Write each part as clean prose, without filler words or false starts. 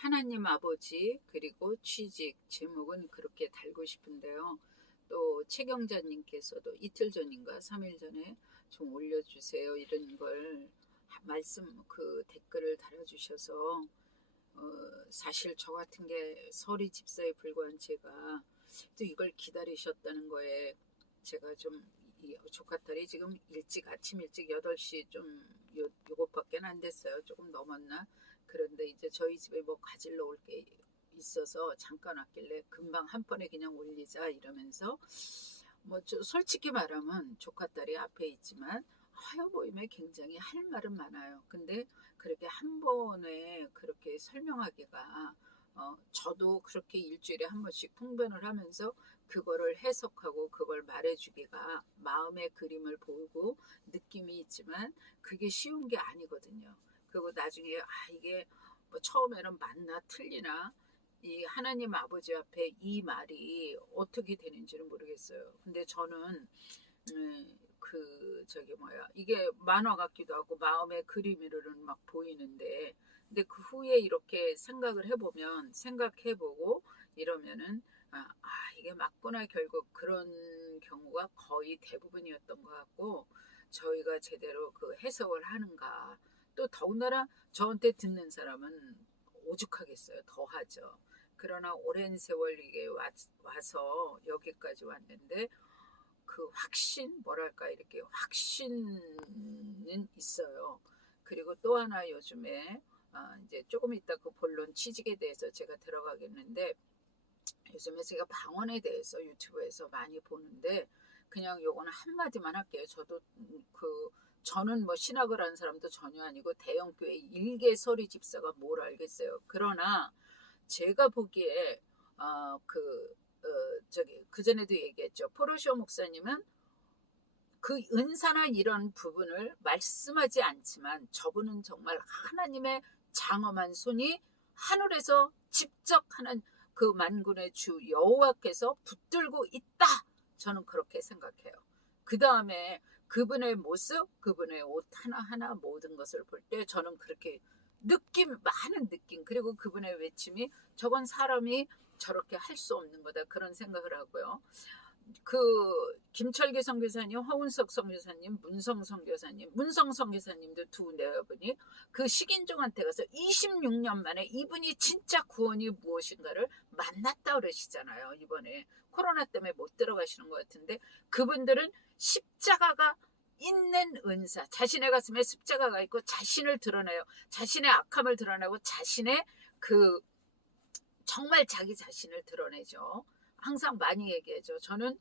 하나님 아버지 그리고 취직 제목은 그렇게 달고 싶은데요. 또 최경자님께서도 이틀 전인가 3일 전에 좀 올려주세요 이런 걸 말씀 그 댓글을 달아주셔서 사실 저 같은 게 서리 집사에 불과한 제가 또 이걸 기다리셨다는 거에 제가 좀 조카딸이 지금 아침 일찍 8시 요것밖에 안 됐어요. 조금 넘었나? 그런데 이제 저희 집에 뭐 가지러 올 게 있어서 잠깐 왔길래 금방 한 번에 그냥 올리자 이러면서 솔직히 말하면 조카딸이 앞에 있지만 화요 모임에 굉장히 할 말은 많아요. 근데 그렇게 한 번에 그렇게 설명하기가 저도 그렇게 일주일에 한 번씩 통변을 하면서 그거를 해석하고 그걸 말해주기가 마음의 그림을 보고 느낌이 있지만 그게 쉬운 게 아니거든요. 그리고 나중에 이게 뭐 처음에는 맞나 틀리나 이 하나님 아버지 앞에 이 말이 어떻게 되는지는 모르겠어요. 근데 저는 이게 만화 같기도 하고 마음의 그림으로는 막 보이는데 근데 그 후에 이렇게 생각을 해보면 생각해보고 이러면은 이게 맞구나 결국 그런 경우가 거의 대부분이었던 것 같고 저희가 제대로 그 해석을 하는가 또 더군다나 저한테 듣는 사람은 오죽하겠어요. 더 하죠. 그러나 오랜 세월 이게 와서 여기까지 왔는데 그 확신 뭐랄까 이렇게 확신은 있어요. 그리고 또 하나 요즘에 이제 조금 이따 그 본론 취직에 대해서 제가 들어가겠는데 요즘에 제가 방언에 대해서 유튜브에서 많이 보는데 그냥 요거는 한마디만 할게요. 저는 뭐 신학을 하는 사람도 전혀 아니고 대형교회 일개 서리 집사가 뭘 알겠어요. 그러나 제가 보기에 그전에도 얘기했죠. 포르쇼 목사님은 그 은사나 이런 부분을 말씀하지 않지만 저분은 정말 하나님의 장엄한 손이 하늘에서 직접 하는 그 만군의 주 여호와께서 붙들고 있다. 저는 그렇게 생각해요. 그 다음에 그분의 모습, 그분의 옷 하나하나 모든 것을 볼 때 저는 그렇게 많은 느낌, 그리고 그분의 외침이 저건 사람이 저렇게 할 수 없는 거다. 그런 생각을 하고요. 김철기 선교사님, 허운석 선교사님, 문성 선교사님도 두 내분이 그 식인종한테 가서 26년 만에 이분이 진짜 구원이 무엇인가를 만났다 그러시잖아요. 이번에 코로나 때문에 못 들어가시는 것 같은데 그분들은 십자가가 있는 은사, 자신의 가슴에 십자가가 있고 자신을 드러내요. 자신의 악함을 드러내고 자신의 정말 자기 자신을 드러내죠. 항상 많이 얘기하죠. 저는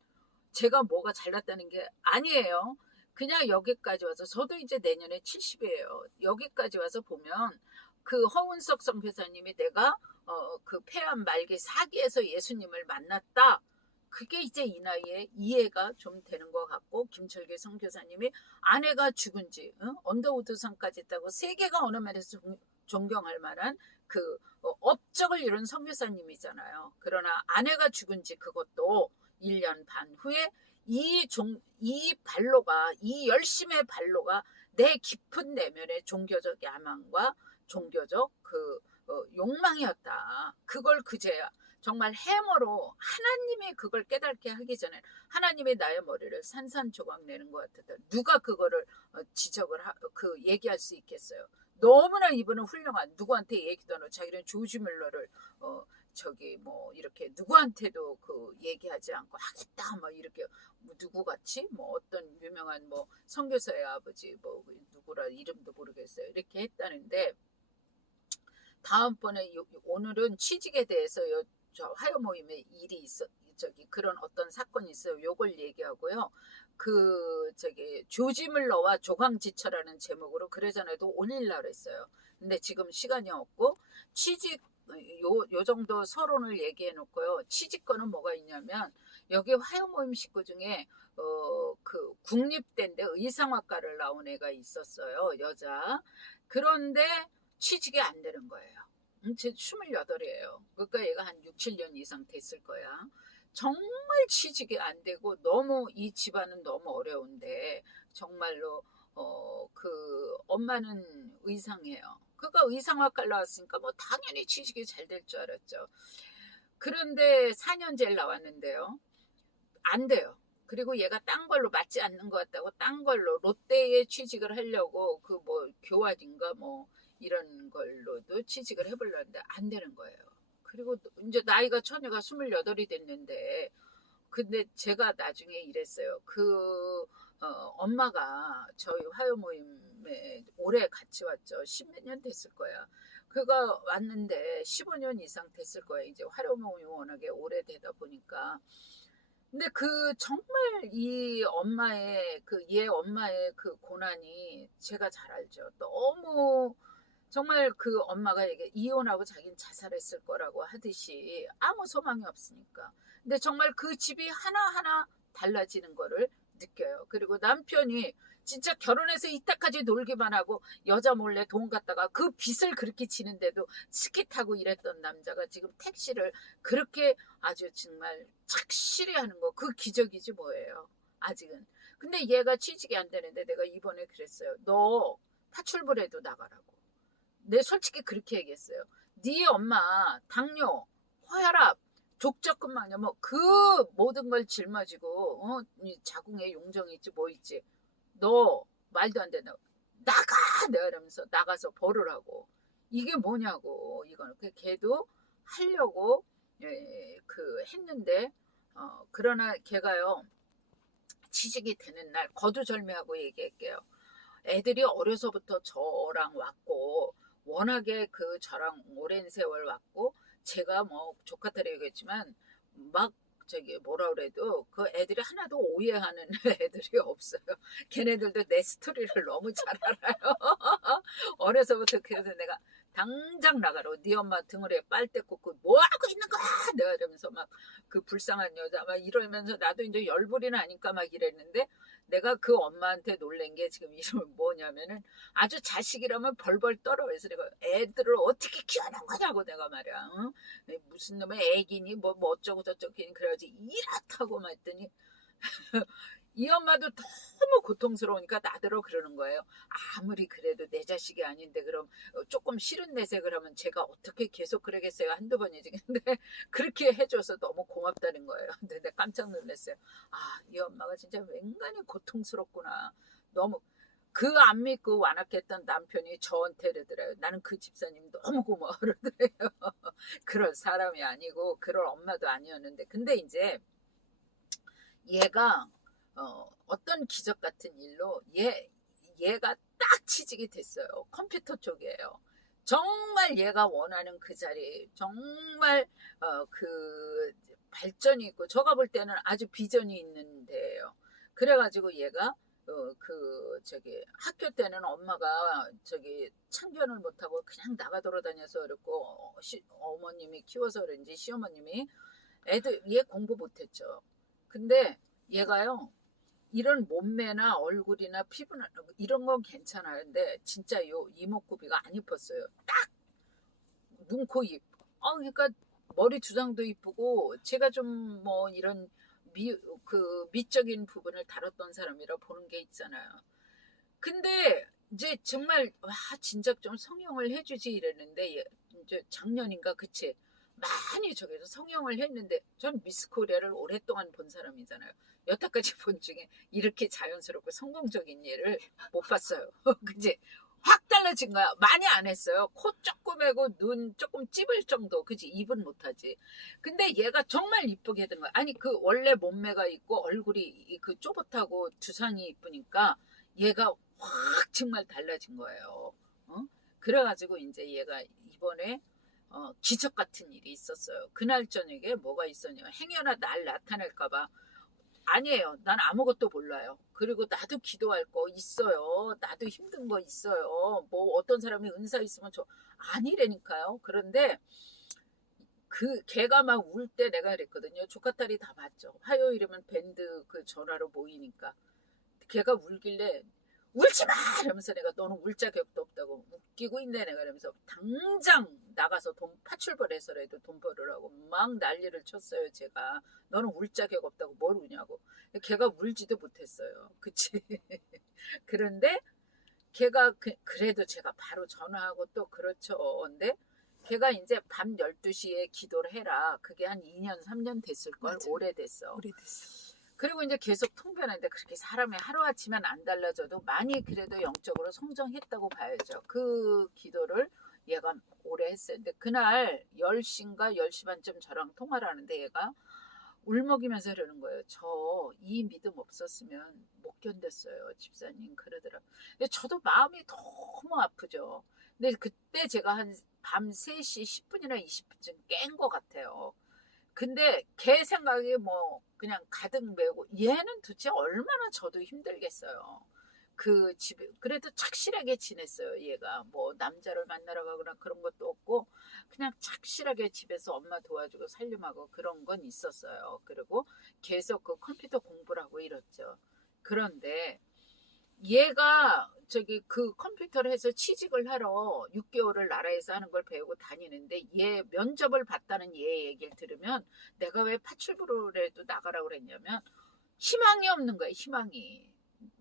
제가 뭐가 잘났다는 게 아니에요. 그냥 여기까지 와서 저도 이제 내년에 70이에요. 여기까지 와서 보면 그 허운석 선교사님이 내가 그 폐암 말기 사기에서 예수님을 만났다. 그게 이제 이 나이에 이해가 좀 되는 것 같고 김철기 선교사님이 아내가 죽은 지 언더우드 산까지 있다고 세계가 어느 면에서 존경할 만한 업적을 이룬 선교사님이잖아요. 그러나 아내가 죽은 지 그것도 1년 반 후에 이 열심의 발로가 내 깊은 내면의 종교적 야망과 종교적 욕망이었다. 그걸 그제야 정말 해머로 하나님이 그걸 깨닫게 하기 전에 하나님이 나의 머리를 산산조각 내는 것 같았다. 누가 그거를 얘기할 수 있겠어요. 너무나 이분은 훌륭한 누구한테 얘기도 안 하고 자기는 조지 밀러를 이렇게 누구한테도 얘기하지 않고 하겠다 이렇게 누구같이 어떤 유명한 선교사의 아버지 누구라 이름도 모르겠어요. 이렇게 했다는데 다음번에 오늘은 취직에 대해서 저 화요 모임에 일이 있어 그런 어떤 사건이 있어요. 요걸 얘기하고요. 조지 밀러와 조강지처라는 제목으로 그래전에도 올리려고 했어요. 근데 지금 시간이 없고 취직 요 정도 서론을 얘기해 놓고요. 취직권은 뭐가 있냐면 여기 화요 모임 식구 중에 국립대인데 의상학과를 나온 애가 있었어요. 여자. 그런데 취직이 안 되는 거예요. 제 28이에요. 그러니까 얘가 한 6, 7년 이상 됐을 거야. 정말 취직이 안 되고 너무 이 집안은 너무 어려운데 정말로 엄마는 의상해요. 그가 의상학과를 나왔으니까 뭐 당연히 취직이 잘 될 줄 알았죠. 그런데 4년제를 나왔는데요. 안 돼요. 그리고 얘가 딴 걸로 맞지 않는 것 같다고 딴 걸로 롯데에 취직을 하려고 그 뭐 교환인가 뭐 이런 걸로도 취직을 해보려는데 안 되는 거예요. 그리고 이제 나이가 처녀가 28이 됐는데 근데 제가 나중에 이랬어요. 엄마가 저희 화요 모임에 오래 같이 왔죠. 십몇 년 됐을 거야. 그가 왔는데 15년 이상 됐을 거예요. 이제 화요 모임이 워낙에 오래되다 보니까. 근데 그 정말 이 엄마의 얘 엄마의 그 고난이 제가 잘 알죠. 너무 정말 그 엄마가 얘기 이혼하고 자기는 자살했을 거라고 하듯이 아무 소망이 없으니까. 근데 정말 그 집이 하나하나 달라지는 거를 느껴요. 그리고 남편이 진짜 결혼해서 이때까지 놀기만 하고 여자 몰래 돈 갖다가 그 빚을 그렇게 지는데도 스키 타고 일했던 남자가 지금 택시를 그렇게 아주 정말 착실히 하는 거 그 기적이지 뭐예요. 아직은. 근데 얘가 취직이 안 되는데 내가 이번에 그랬어요. 너 파출부라도 나가라고. 내 솔직히 그렇게 얘기했어요. 네 엄마 당뇨, 혈압, 족저근막염 뭐그 모든 걸 짊어지고 이 자궁에 용종이 있지 뭐 있지. 너 말도 안 된다고. 나가! 내가 이러면서 나가서 벌을 하고. 이게 뭐냐고. 이거는. 걔도 하려고 그 했는데 그러나 걔가요. 취직이 되는 날 거두절미하고 얘기할게요. 애들이 어려서부터 저랑 왔고 워낙에 그 저랑 오랜 세월 왔고 제가 뭐 조카딸이 얘기했지만 막 저기 뭐라 그래도 그 애들이 하나도 오해하는 애들이 없어요. 걔네들도 내 스토리를 너무 잘 알아요. 어려서부터 그래서 내가 당장 나가라고 네 엄마 등을에 빨대 꽂고 뭐 하고 있는 거야 내가 이러면서 막 그 불쌍한 여자 막 이러면서 나도 이제 열불이 나니까 막 이랬는데 내가 그 엄마한테 놀란 게 지금 이름 뭐냐면은 아주 자식이라면 벌벌 떨어. 그래서 내가 애들을 어떻게 키우는 거냐고 내가 말이야. 응? 무슨 놈의 애기니 뭐 어쩌고 저쩌고 그래가지고 이렇다고 말했더니 이 엄마도 너무 고통스러우니까 나더러 그러는 거예요. 아무리 그래도 내 자식이 아닌데 그럼 조금 싫은 내색을 하면 제가 어떻게 계속 그러겠어요. 한두 번이지. 근데 그렇게 해줘서 너무 고맙다는 거예요. 근데 내가 깜짝 놀랐어요. 아, 이 엄마가 진짜 맹간히 고통스럽구나. 너무 그 안 믿고 완악했던 남편이 저한테 그러더래요. 나는 그 집사님 너무 고마워 그러더래요. 그럴 사람이 아니고 그럴 엄마도 아니었는데 근데 이제 얘가 어떤 기적 같은 일로 얘가 딱 취직이 됐어요. 컴퓨터 쪽이에요. 정말 얘가 원하는 그 자리, 정말 그 발전이 있고 제가 볼 때는 아주 비전이 있는 데예요. 그래가지고 얘가 그 저기 학교 때는 엄마가 저기 참견을 못하고 그냥 나가 돌아다녀서 그랬고 어머님이 키워서 그런지 시어머님이 애들 얘 공부 못했죠. 근데 얘가요 이런 몸매나 얼굴이나 피부나 이런 건 괜찮아는데 진짜 요 이목구비가 안 이뻤어요. 딱 눈, 코, 입. 그러니까 머리 두상도 이쁘고 제가 좀 뭐 이런 그 미적인 부분을 다뤘던 사람이라 보는 게 있잖아요. 근데 이제 정말 와 진작 좀 성형을 해주지 이랬는데 이제 작년인가 그치 많이 저기서 성형을 했는데 전 미스 코리아를 오랫동안 본 사람이잖아요. 여태까지 본 중에 이렇게 자연스럽고 성공적인 예를 못 봤어요. 그지? 확 달라진 거야. 많이 안 했어요. 코 조금 하고 눈 조금 찝을 정도. 그지? 입은 못하지. 근데 얘가 정말 이쁘게 된 거야. 아니 그 원래 몸매가 있고 얼굴이 그 쪼긋하고 두상이 이쁘니까 얘가 확 정말 달라진 거예요. 그래가지고 이제 얘가 이번에 기적 같은 일이 있었어요. 그날 저녁에 뭐가 있었냐. 행여나 날 나타낼까봐 아니에요. 난 아무것도 몰라요. 그리고 나도 기도할 거 있어요. 나도 힘든 거 있어요. 뭐 어떤 사람이 은사 있으면 저 아니라니까요. 그런데 그 걔가 막 울 때 내가 그랬거든요. 조카딸이 다 봤죠. 화요일이면 밴드 그 전화로 모이니까 걔가 울길래 울지 마! 이러면서 내가 너는 울 자격도 없다고 웃기고 있네 내가 이러면서 당장 나가서 파출벌해서라도 돈 벌으라고 막 난리를 쳤어요 제가. 너는 울 자격 없다고 뭘 우냐고. 걔가 울지도 못했어요. 그치? 그런데 걔가 그래도 제가 바로 전화하고 또 그렇죠. 근데 걔가 이제 밤 12시에 기도를 해라. 그게 한 2년, 3년 됐을걸. 맞아. 오래됐어. 오래됐어. 그리고 이제 계속 통변하는데 그렇게 사람이 하루아침엔 안 달라져도 많이 그래도 영적으로 성장했다고 봐야죠. 그 기도를 얘가 오래 했어요. 근데 그날 10시인가 10시 반쯤 저랑 통화를 하는데 얘가 울먹이면서 이러는 거예요. 저 이 믿음 없었으면 못 견뎠어요. 집사님 그러더라. 근데 저도 마음이 너무 아프죠. 근데 그때 제가 한 밤 3시 10분이나 20분쯤 깬 것 같아요. 근데 걔 생각이 뭐 그냥 가득 메우고 얘는 도대체 얼마나 저도 힘들겠어요. 그 집에 그래도 착실하게 지냈어요. 얘가 뭐 남자를 만나러 가거나 그런 것도 없고 그냥 착실하게 집에서 엄마 도와주고 살림하고 그런 건 있었어요. 그리고 계속 그 컴퓨터 공부를 하고 이랬죠. 그런데 얘가 저기 그 컴퓨터를 해서 취직을 하러 6개월을 나라에서 하는 걸 배우고 다니는데 얘 면접을 봤다는 얘 얘기를 들으면 내가 왜 파출부로라도 나가라고 그랬냐면 희망이 없는 거야, 희망이.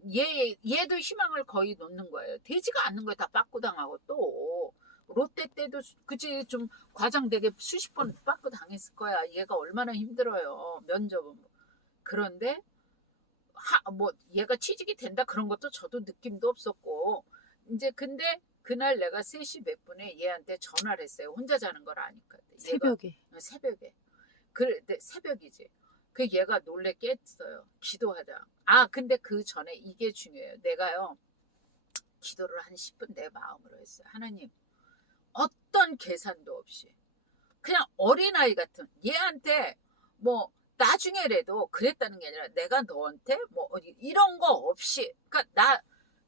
얘도 희망을 거의 놓는 거예요. 되지가 않는 거예요. 다 빠꾸 당하고 또. 롯데 때도 그치 좀 과장되게 수십 번 빠꾸 당했을 거야. 얘가 얼마나 힘들어요. 면접은. 그런데 뭐 얘가 취직이 된다 그런 것도 저도 느낌도 없었고 이제 근데 그날 내가 3시 몇 분에 얘한테 전화를 했어요. 혼자 자는 걸 아니까. 얘가 새벽에. 새벽에. 그래, 새벽이지. 그 얘가 놀래 깼어요. 기도하자. 아, 근데 그 전에 이게 중요해요. 내가요, 기도를 한 10분 내 마음으로 했어요. 하나님, 어떤 계산도 없이. 그냥 어린아이 같은, 얘한테 뭐, 나중에라도 그랬다는 게 아니라 내가 너한테 뭐, 이런 거 없이. 그러니까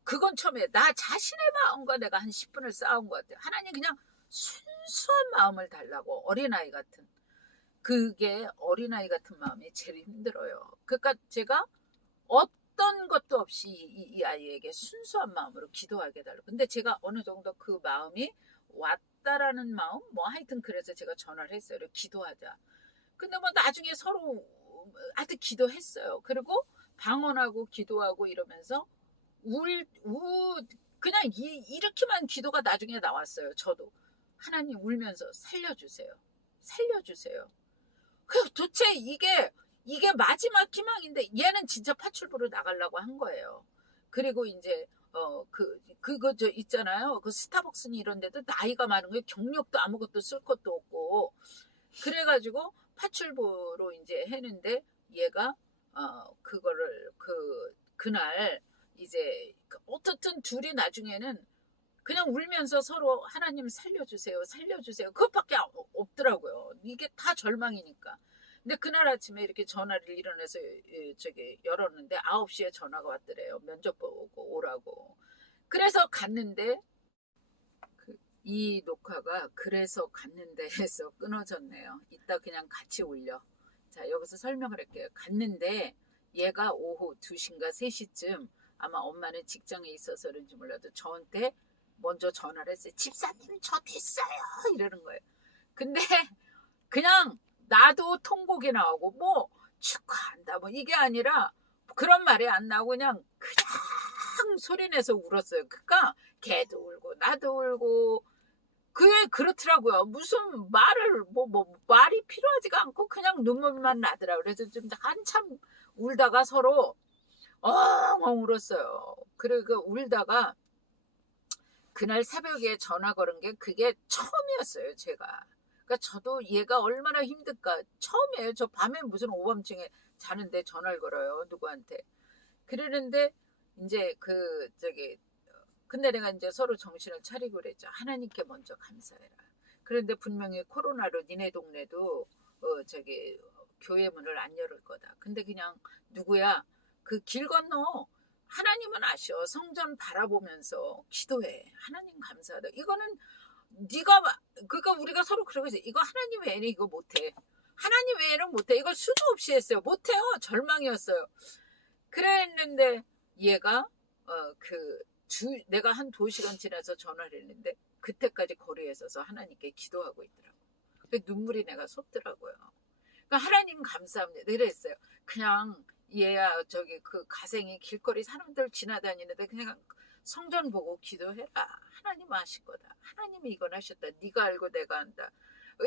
그건 처음에 나 자신의 마음과 내가 한 10분을 싸운 것 같아요. 하나님 그냥 순수한 마음을 달라고, 어린아이 같은. 그게 어린아이 같은 마음이 제일 힘들어요. 그러니까 제가 어떤 것도 없이 이 아이에게 순수한 마음으로 기도하게 달라고. 근데 제가 어느 정도 그 마음이 왔다라는 마음? 뭐 하여튼 그래서 제가 전화를 했어요. 기도하자. 근데 뭐 나중에 서로 하여튼 기도했어요. 그리고 방언하고 기도하고 이러면서 그냥 이렇게만 기도가 나중에 나왔어요. 저도. 하나님 울면서 살려주세요. 살려주세요. 도대체 이게 마지막 희망인데 얘는 진짜 파출부로 나가려고 한 거예요. 그리고 이제 그거 저 있잖아요. 그 스타벅스니 이런 데도 나이가 많은 거예요. 경력도 아무것도 쓸 것도 없고 그래가지고 파출부로 이제 했는데 얘가 그거를 그날 이제 어떻든 둘이 나중에는 그냥 울면서 서로 하나님 살려주세요, 살려주세요. 그것밖에 없더라고요. 이게 다 절망이니까. 근데 그날 아침에 이렇게 전화를 일어나서 저기 열었는데 9시에 전화가 왔더래요. 면접 보고 오라고. 그래서 갔는데 이 녹화가 그래서 갔는데 해서 끊어졌네요. 이따 그냥 같이 올려. 자, 여기서 설명을 할게요. 갔는데 얘가 오후 2시인가 3시쯤 아마 엄마는 직장에 있어서 그런지 몰라도 저한테 먼저 전화를 했어요. 집사님 저 됐어요 이러는 거예요. 근데 그냥 나도 통곡이 나오고 뭐 축하한다 뭐 이게 아니라 그런 말이 안 나오고 그냥 소리내서 울었어요. 그러니까 걔도 울고 나도 울고 그게 그렇더라고요. 무슨 말을 말이 필요하지가 않고 그냥 눈물만 나더라고요. 그래서 좀 한참 울다가 서로 엉엉 울었어요. 그리고 울다가 그날 새벽에 전화 걸은 게 그게 처음이었어요, 제가. 그러니까 저도 얘가 얼마나 힘들까. 처음이에요. 저 밤에 무슨 오밤중에 자는데 전화를 걸어요, 누구한테. 그러는데 이제 근데 내가 이제 서로 정신을 차리고 그랬죠. 하나님께 먼저 감사해라. 그런데 분명히 코로나로 니네 동네도 교회 문을 안 열을 거다. 근데 그냥 누구야 그 길 건너 하나님은 아셔. 성전 바라보면서 기도해. 하나님 감사하다. 이거는 네가 그러니까 우리가 서로 그러고 있어요. 이거 하나님 외에는 이거 못해. 하나님 외에는 못해. 이거 수도 없이 했어요. 못해요. 절망이었어요. 그랬는데 얘가 내가 한 2시간 지나서 전화를 했는데 그때까지 거리에 서서 하나님께 기도하고 있더라고요. 눈물이 내가 솟더라고요. 그러니까 하나님 감사합니다. 이랬어요. 그냥 얘야 그 가생이 길거리 사람들 지나다니는데 그냥 성전 보고 기도해라. 하나님 아실 거다. 하나님이 이건 하셨다. 네가 알고 내가 안다.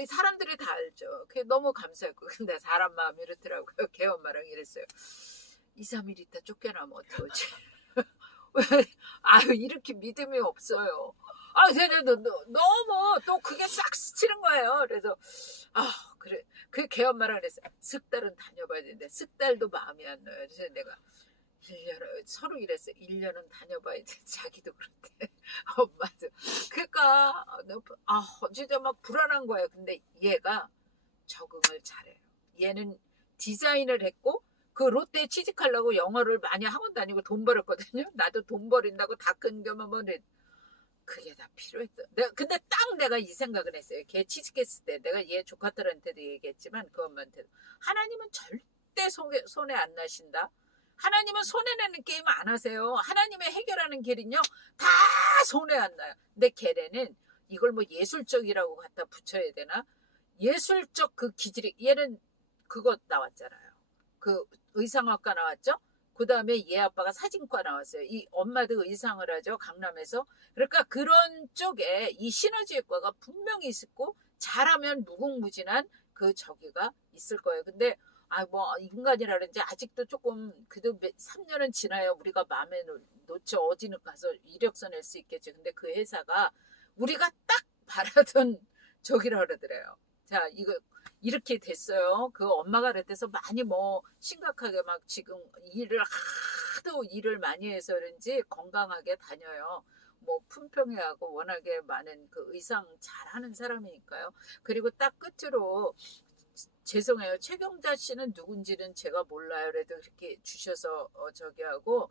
사람들이 다 알죠. 그게 너무 감사했고. 근데 사람 마음이 이렇더라고요. 걔 엄마랑 이랬어요. 2, 3일 있다 쫓겨나면 어떡하지? 아유, 이렇게 믿음이 없어요. 너무 또 그게 싹 스치는 거예요. 그래서 그래. 걔 엄마랑 그랬어요. 석 달은 다녀봐야 되는데 석 달도 마음이 안 나요. 그래서 내가 1년 서로 이랬어요. 1년은 다녀봐야 돼. 자기도 그런데 엄마도. 그러니까 진짜 막 불안한 거예요. 근데 얘가 적응을 잘해요. 얘는 디자인을 했고 그 롯데 취직하려고 영어를 많이 학원 다니고 돈 벌었거든요. 나도 돈 버린다고 다 끊겨면 그게 다 필요했다. 근데 딱 내가 이 생각을 했어요. 걔 취직했을 때 내가 얘 조카들한테도 얘기했지만 그 엄마한테도 하나님은 절대 손해 안 나신다. 하나님은 손해내는 게임 안 하세요. 하나님의 해결하는 길은요 다 손해 안 나요. 근데 걔네는 이걸 뭐 예술적이라고 갖다 붙여야 되나? 예술적 그 기질이 얘는 그거 나왔잖아요. 그 의상학과 나왔죠. 그 다음에 얘 아빠가 사진과 나왔어요. 이 엄마도 의상을 하죠. 강남에서. 그러니까 그런 쪽에 이 시너지과가 분명히 있었고 잘하면 무궁무진한 그 저기가 있을 거예요. 근데 뭐 인간이라든지 아직도 조금 그래도 3년은 지나야 우리가 마음에 놓죠. 어디는 가서 이력서 낼 수 있겠죠. 근데 그 회사가 우리가 딱 바라던 저기라 그러더래요. 자, 이거 이렇게 됐어요. 그 엄마가 그랬대서 많이 뭐 심각하게 막 지금 하도 일을 많이 해서 그런지 건강하게 다녀요. 뭐 품평회하고 워낙에 많은 그 의상 잘하는 사람이니까요. 그리고 딱 끝으로 죄송해요. 최경자 씨는 누군지는 제가 몰라요. 그래도 그렇게 주셔서 저기 하고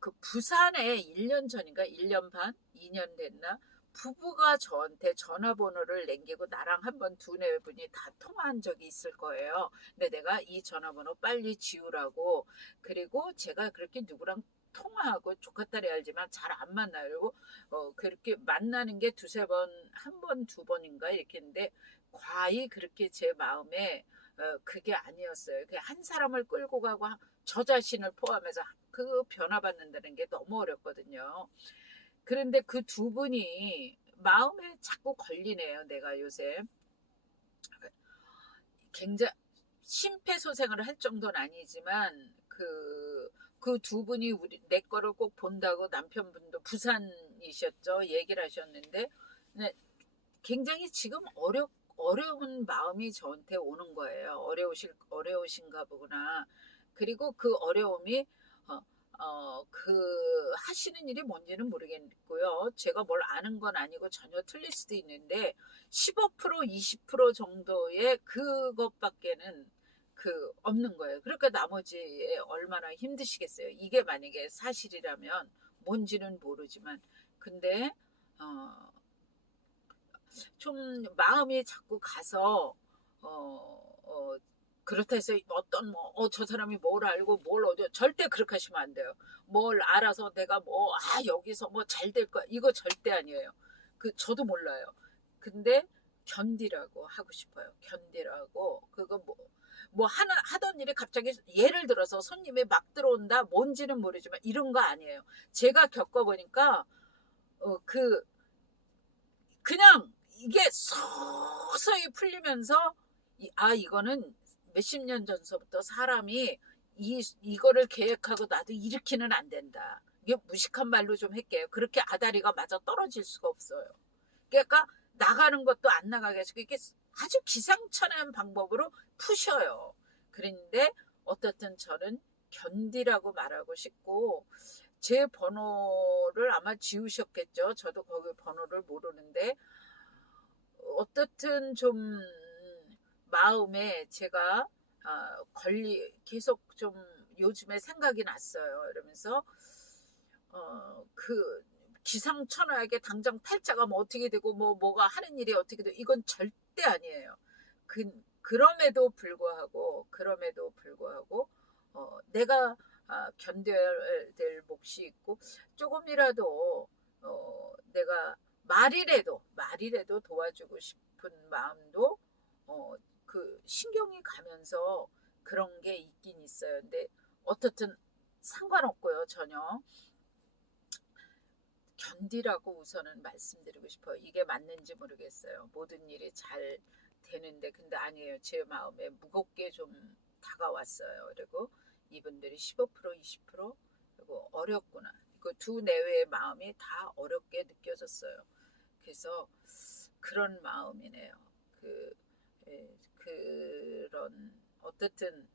그 부산에 1년 전인가 1년 반 2년 됐나 부부가 저한테 전화번호를 남기고 나랑 한번 두네 분이 다 통화한 적이 있을 거예요. 근데 내가 이 전화번호 빨리 지우라고 그리고 제가 그렇게 누구랑 통화하고 조카딸이 알지만 잘 안 만나요. 그리고 그렇게 만나는 게 두세 번, 한 번, 두 번인가 이렇게 했는데 과히 그렇게 제 마음에 그게 아니었어요. 그냥 한 사람을 끌고 가고 저 자신을 포함해서 그 변화받는다는 게 너무 어렵거든요. 그런데 그 두 분이 마음에 자꾸 걸리네요. 내가 요새 굉장히 심폐소생을 할 정도는 아니지만 그 두 분이 내 거를 꼭 본다고 남편분도 부산이셨죠. 얘기를 하셨는데 굉장히 지금 어려운 마음이 저한테 오는 거예요. 어려우신가 보구나. 그리고 그 어려움이 하시는 일이 뭔지는 모르겠고요. 제가 뭘 아는 건 아니고 전혀 틀릴 수도 있는데 15% 20% 정도의 그것밖에는 없는 거예요. 그러니까 나머지에 얼마나 힘드시겠어요. 이게 만약에 사실이라면 뭔지는 모르지만 근데 좀 마음이 자꾸 가서 그렇다 해서 어떤 저 사람이 뭘 알고 뭘 절대 그렇게 하시면 안 돼요. 뭘 알아서 내가 여기서 뭐 잘 될 거야 이거 절대 아니에요. 저도 몰라요. 근데 견디라고 하고 싶어요. 견디라고 그거 뭐 하던 일이 갑자기 예를 들어서 손님이 막 들어온다 뭔지는 모르지만 이런 거 아니에요. 제가 겪어보니까 그냥 이게 서서히 풀리면서 이거는 몇십 년 전서부터 사람이 이거를 계획하고 나도 일으키는 안 된다. 이게 무식한 말로 좀 할게요. 그렇게 아다리가 맞아 떨어질 수가 없어요. 그러니까 나가는 것도 안 나가게 해서 이게 아주 기상천외한 방법으로 푸셔요. 그런데 어떻든 저는 견디라고 말하고 싶고 제 번호를 아마 지우셨겠죠. 저도 거기 번호를 모르는데 어떻든 좀 마음에 제가 계속 좀 요즘에 생각이 났어요. 이러면서 기상천외하게 당장 팔자가 뭐 어떻게 되고 뭐가 하는 일이 어떻게 되고 이건 절대 아니에요. 그럼에도 불구하고 내가 견뎌야 될 몫이 있고 조금이라도 내가 말이라도 도와주고 싶은 마음도 신경이 가면서 그런 게 있긴 있어요. 근데 어떻든 상관없고요. 전혀 견디라고 우선은 말씀드리고 싶어요. 이게 맞는지 모르겠어요. 모든 일이 잘 되는데 근데 아니에요. 제 마음에 무겁게 좀 다가왔어요. 그리고 이분들이 15% 20% 그리고 어렵구나. 그 두 내외의 마음이 다 어렵게 느껴졌어요. 그래서 그런 마음이네요. 그 그런 어떻든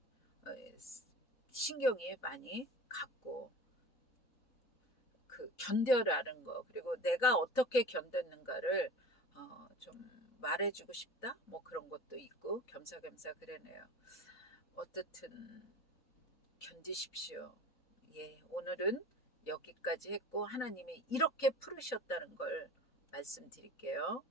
신경이 많이 갔고 그 견뎌라는 거 그리고 내가 어떻게 견뎠는가를 좀 말해주고 싶다 뭐 그런 것도 있고 겸사겸사 그러네요. 어떻든 견디십시오. 예, 오늘은 여기까지 했고 하나님이 이렇게 풀으셨다는 걸 말씀드릴게요.